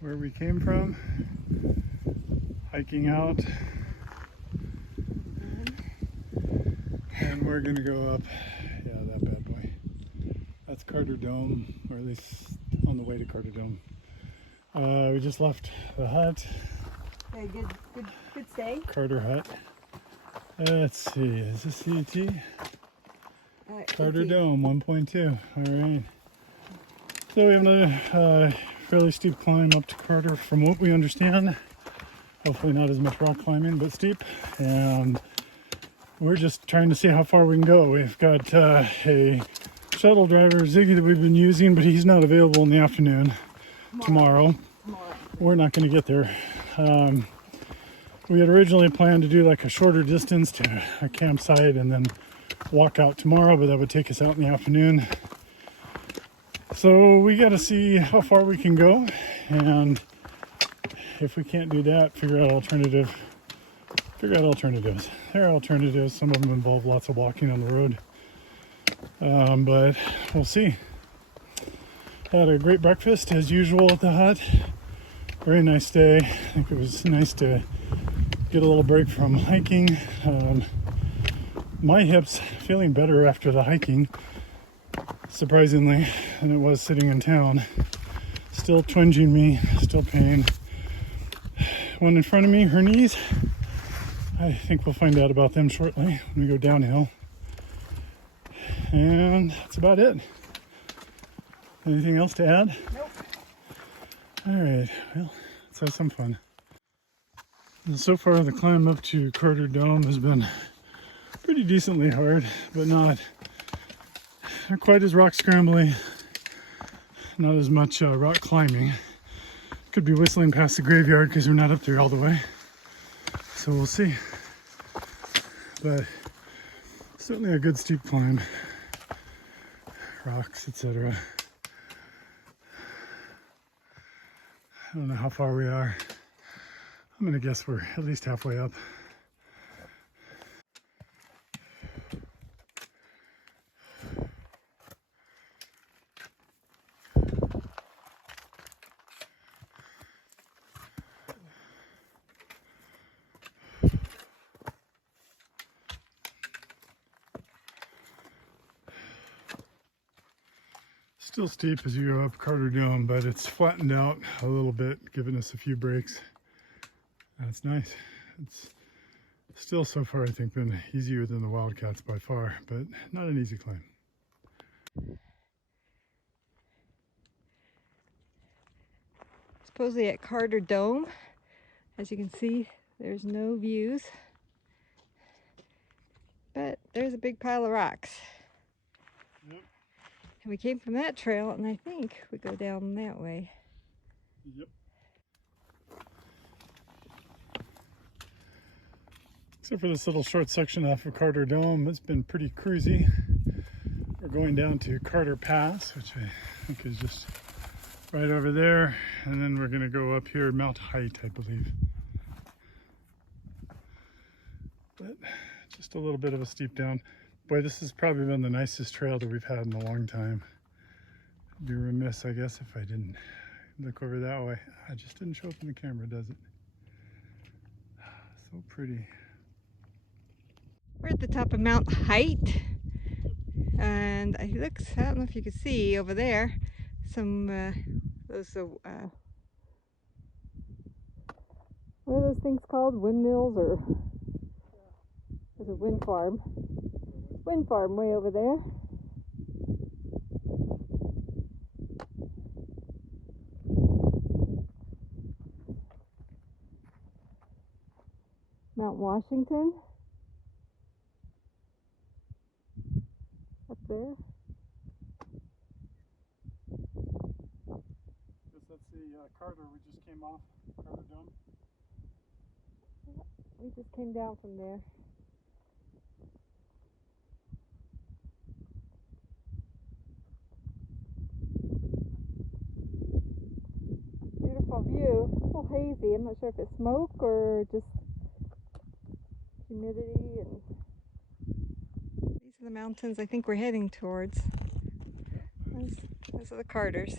where we came from, hiking out, and we're gonna go up. Yeah, that bad boy. That's Carter Dome, or at least on the way to Carter Dome. We just left the hut. Okay, good stay. Carter Hut. Let's see, is this CET? Carter Dome 1.2. All right. So we have another fairly steep climb up to Carter, from what we understand. Hopefully not as much rock climbing, but steep. And we're just trying to see how far we can go. We've got a shuttle driver, Ziggy, that we've been using, but he's not available in the afternoon tomorrow. We're not going to get there. We had originally planned to do like a shorter distance to a campsite and then walk out tomorrow, but that would take us out in the afternoon. So we got to see how far we can go, and if we can't do that, figure out alternatives. There are alternatives. Some of them involve lots of walking on the road, but we'll see. Had a great breakfast as usual at the hut. Very nice day. I think it was nice to get a little break from hiking. My hips feeling better after the hiking, surprisingly, than it was sitting in town. Still twinging me, still pain. One in front of me, her knees. I think we'll find out about them shortly when we go downhill. And that's about it. Anything else to add? Nope. All right, well, let's have some fun. And so far, the climb up to Carter Dome has been pretty decently hard, but not quite as rock scrambly, not as much rock climbing. Could be whistling past the graveyard because we're not up there all the way. So we'll see. But certainly a good steep climb. Rocks, etc. I don't know how far we are. I'm gonna guess we're at least halfway up. Still steep as you go up Carter Dome, but it's flattened out a little bit, giving us a few breaks. That's nice. It's still so far, I think, been easier than the Wildcats by far, but not an easy climb. Supposedly at Carter Dome, as you can see, there's no views, but there's a big pile of rocks. Yep. And we came from that trail, and I think we go down that way. Yep. Except for this little short section off of Carter Dome, it's been pretty cruisy. We're going down to Carter Pass, which I think is just right over there, and then we're going to go up here, Mount Height, I believe. But just a little bit of a steep down. Boy, this has probably been the nicest trail that we've had in a long time. I'd be remiss, I guess, if I didn't look over that way. I just didn't show up in the camera, does it? So pretty. We're at the top of Mount Height, and it looks, I don't know if you can see over there, some, what are those things called? Windmills, or there's a wind farm. Wind farm way over there. Mount Washington. Up there. Guess that's the Carter we just came off, Carter Dome. We just came down from there. Beautiful view. It's a little hazy. I'm not sure if it's smoke or just humidity. And these are the mountains I think we're heading towards. Those are the Carters.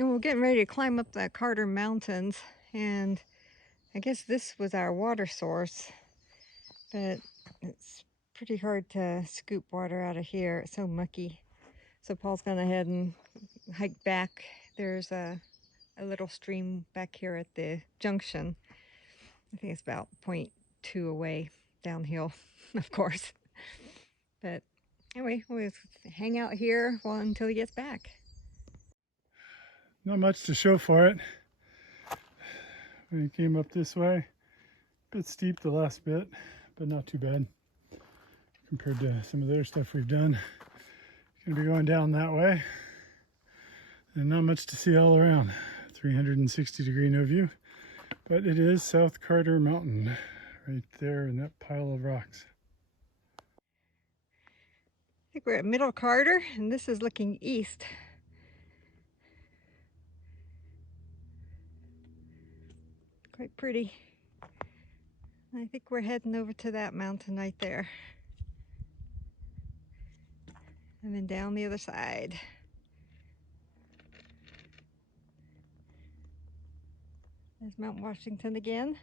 And we're getting ready to climb up the Carter Mountains, and I guess this was our water source, but it's pretty hard to scoop water out of here. It's so mucky. So Paul's gone ahead and hiked back. There's a little stream back here at the junction. I think it's about 0.2 away downhill, of course. But anyway, we'll hang out here until he gets back. Not much to show for it. We came up this way. A bit steep the last bit, but not too bad compared to some of the other stuff we've done. Gonna be going down that way. And not much to see all around. 360-degree no view. But it is South Carter Mountain right there in that pile of rocks. I think we're at Middle Carter, and this is looking east. Quite pretty. I think we're heading over to that mountain right there. And then down the other side. There's Mount Washington again.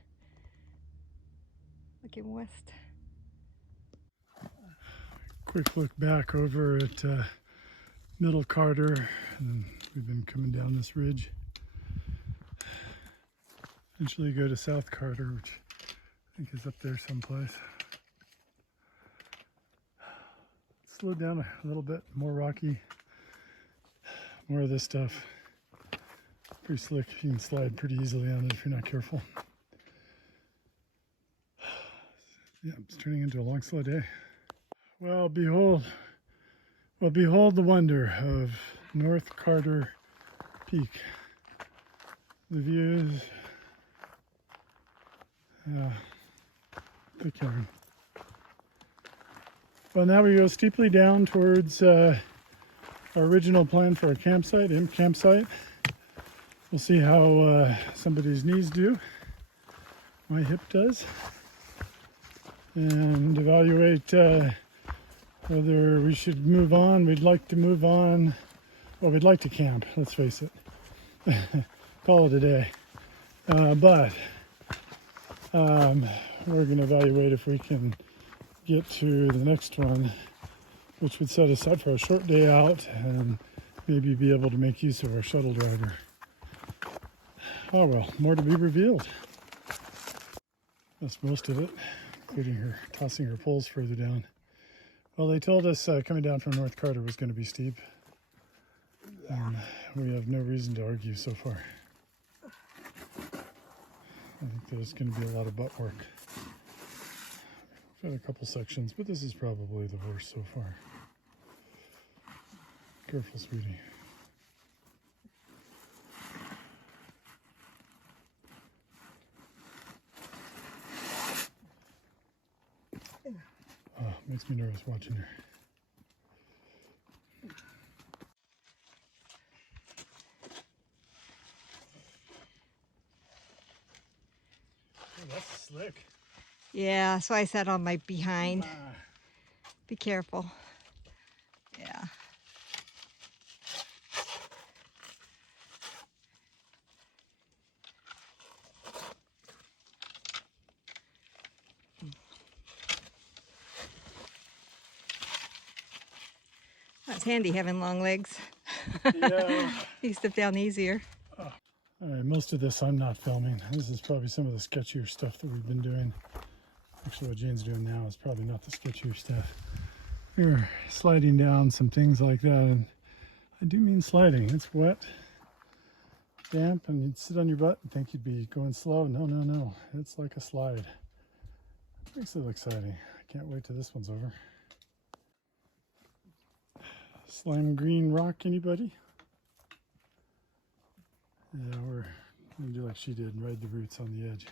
Looking west. Quick look back over at Middle Carter, and we've been coming down this ridge. Eventually go to South Carter, which I think is up there someplace. Slowed down a little bit, more rocky, more of this stuff. Pretty slick, you can slide pretty easily on it if you're not careful. Yeah, it's turning into a long, slow day. Well, behold the wonder of North Carter Peak. The views, the cairn. Well, now we go steeply down towards our original plan for a campsite, Imp Campsite. We'll see how somebody's knees do. My hip does. And evaluate whether we should move on. We'd like to move on. Well, we'd like to camp, let's face it. Call it a day. But we're going to evaluate if we can get to the next one, which would set us up for a short day out and maybe be able to make use of our shuttle driver. Oh well, more to be revealed. That's most of it, including her tossing her poles further down. Well, they told us coming down from North Carter was going to be steep. And we have no reason to argue so far. I think there's going to be a lot of butt work. We've had a couple sections, but this is probably the worst so far. Careful, sweetie. Oh, makes me nervous watching her. Oh, that's slick. Yeah, so I sat on my behind. Be careful. Yeah. That's handy having long legs. Yeah. You step down easier. All right, most of this I'm not filming. This is probably some of the sketchier stuff that we've been doing. Actually, what Jane's doing now is probably not the sketchier stuff. We're sliding down some things like that, and I do mean sliding. It's wet, damp, and you'd sit on your butt and think you'd be going slow. No, no, no. It's like a slide. Makes it exciting. I can't wait till this one's over. Slime green rock, anybody? Yeah, we're gonna do like she did and ride the roots on the edge.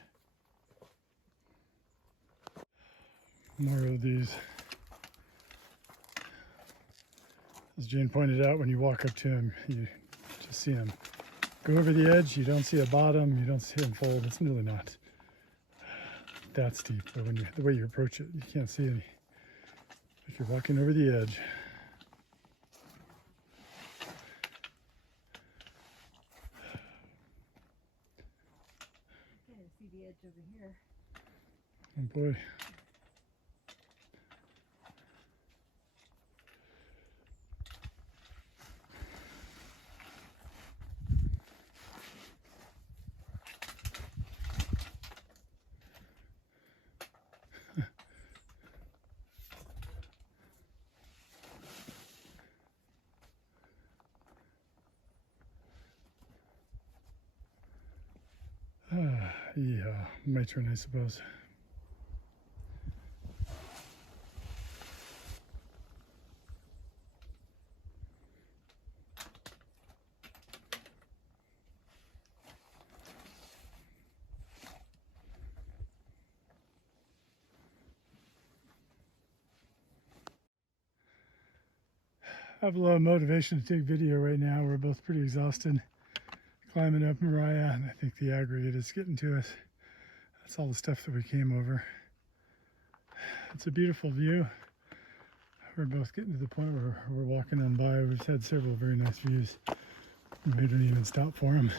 More of these. As Jane pointed out, when you walk up to him, you just see him go over the edge. You don't see a bottom. You don't see him fold. It's really not that steep, but when the way you approach it, you can't see any. If you're walking over the edge. see the edge over here. Oh boy. Yeah, my turn, I suppose. I have a lot of motivation to take video right now. We're both pretty exhausted climbing up Moriah, and I think the aggregate is getting to us. That's all the stuff that we came over. It's a beautiful view. We're both getting to the point where we're walking on by. We've had several very nice views. We didn't even stop for them.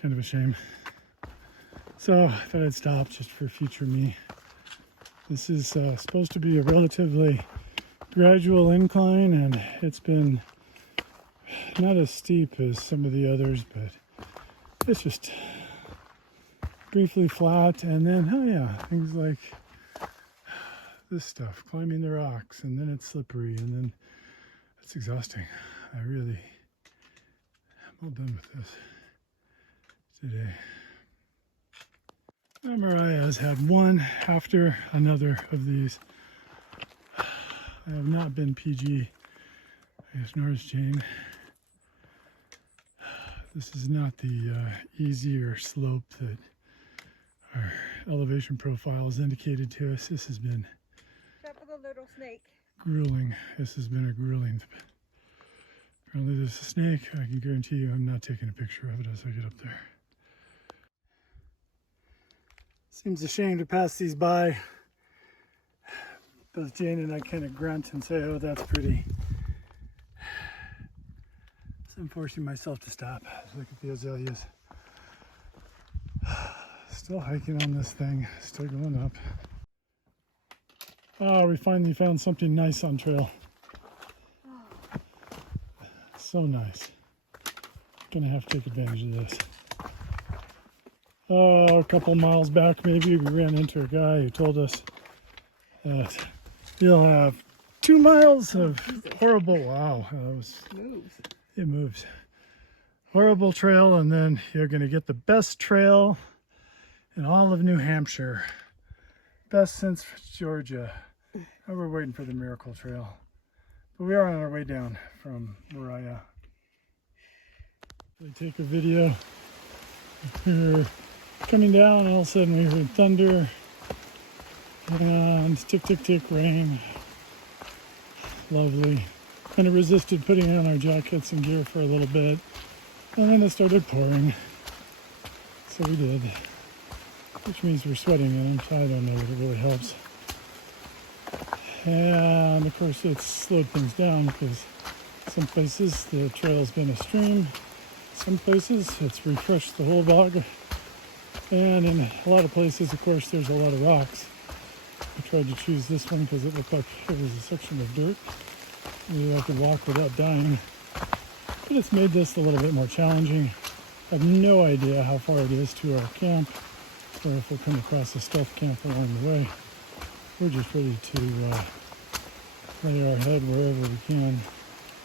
Kind of a shame. So I thought I'd stop just for future me. This is supposed to be a relatively gradual incline, and it's been not as steep as some of the others, but it's just briefly flat. And then, oh yeah, things like this stuff, climbing the rocks, and then it's slippery, and then it's exhausting. I'm all done with this today. Now, Moriah has had one after another of these. I have not been PG, I guess, nor has Jane. This is not the easier slope that our elevation profile has indicated to us. This has been Except for the little snake. grueling. This has been a grueling. Apparently there's a snake. I can guarantee you I'm not taking a picture of it as I get up there. Seems a shame to pass these by. Both Jane and I kind of grunt and say, oh, that's pretty. So I'm forcing myself to stop. Look at the azaleas. Still hiking on this thing, still going up. Oh, we finally found something nice on trail. So nice. Gonna have to take advantage of this. Oh, a couple miles back maybe, we ran into a guy who told us that you'll have 2 miles of horrible, wow, it moves. Horrible trail, and then you're gonna get the best trail in all of New Hampshire. Best since Georgia. Now we're waiting for the Miracle Trail. But we are on our way down from Moriah. We take a video. We're coming down, and all of a sudden we heard thunder and tick, tick, tick, rain. Lovely. Kind of resisted putting on our jackets and gear for a little bit, and then it started pouring. So we did, which means we're sweating in them, so I don't know if it really helps. And of course it's slowed things down because some places the trail's been a stream, some places it's refreshed the whole bog, and in a lot of places, of course, there's a lot of rocks. I tried to choose this one because it looked like it was a section of dirt. Maybe I could walk without dying, but it's made this a little bit more challenging. I have no idea how far it is to our camp, or if we'll come across a stealth camp along the way. We're just ready to lay our head wherever we can.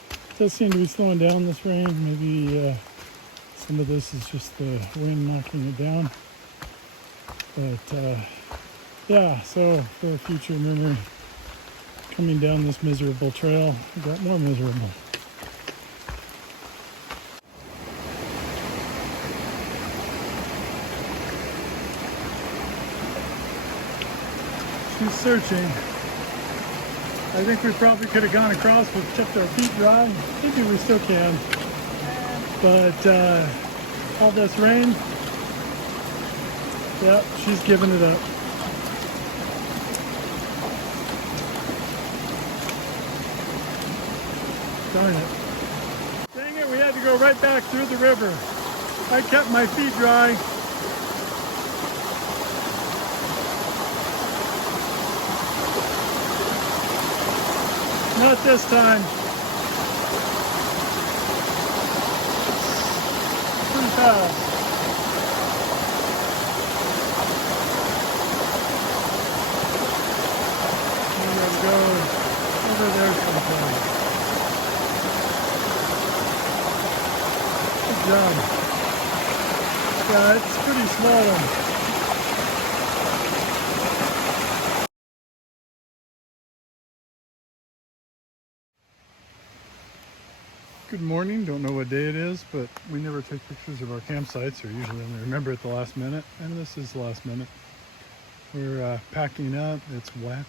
It does seem to be slowing down this rain. Maybe some of this is just the wind knocking it down. But yeah, so for a future memory, coming down this miserable trail, it got more miserable. She's searching. I think we probably could have gone across but kept our feet dry. Maybe we still can. But all this rain, yep, she's giving it up. Darn it. Dang it, we had to go right back through the river. I kept my feet dry. Not this time. Pretty fast. I'm gonna go over there sometime. Good job. Yeah, it's pretty small. Good morning. Don't know what day it is, but we never take pictures of our campsites, or usually only remember at the last minute, and this is the last minute. We're packing up. It's wet.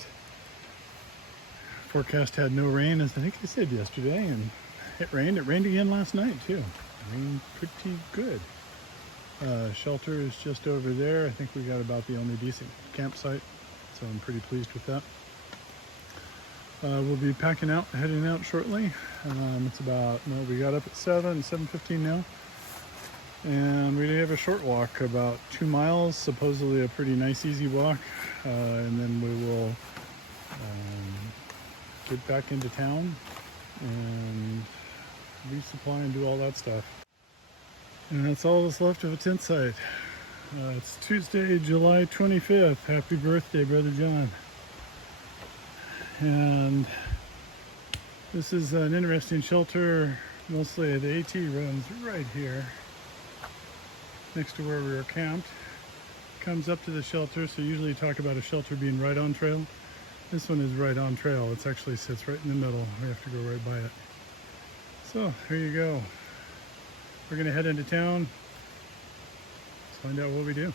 Forecast had no rain, as I think I said yesterday, and it rained. It rained again last night too. Rained pretty good. Shelter is just over there. I think we got about the only decent campsite, so I'm pretty pleased with that. We'll be packing out, heading out shortly. It's about, no, we got up at 7:15 now. And we have a short walk, about 2 miles, supposedly a pretty nice, easy walk. And then we will get back into town and resupply and do all that stuff. And that's all that's left of a tent site. It's Tuesday, July 25th. Happy birthday, Brother John. And this is an interesting shelter. Mostly the AT runs right here next to where we were camped. Comes up to the shelter, so usually you talk about a shelter being right on trail. This one is right on trail. It actually sits right in the middle. We have to go right by it. So here you go. We're gonna head into town. Let's find out what we do.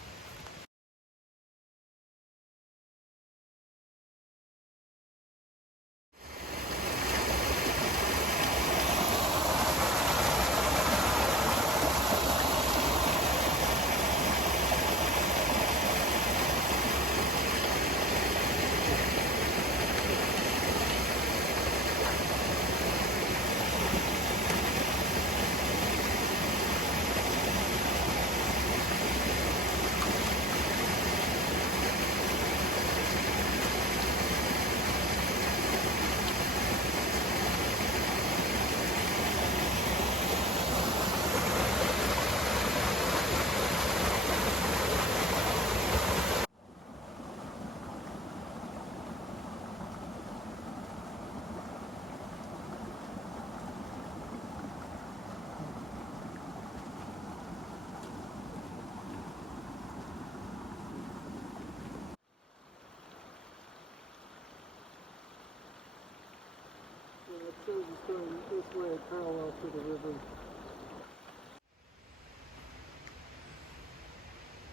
It shows it's going this way parallel to the river.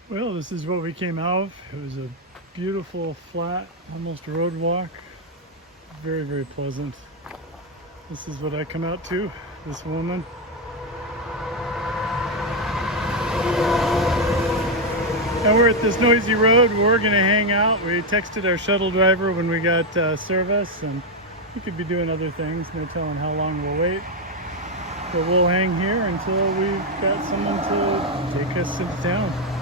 Well, this is what we came out of. It was a beautiful, flat, almost road walk. Very, very pleasant. This is what I come out to, this woman. Now we're at this noisy road. We're going to hang out. We texted our shuttle driver when we got service, and we could be doing other things, no telling how long we'll wait. But we'll hang here until we've got someone to take us into town.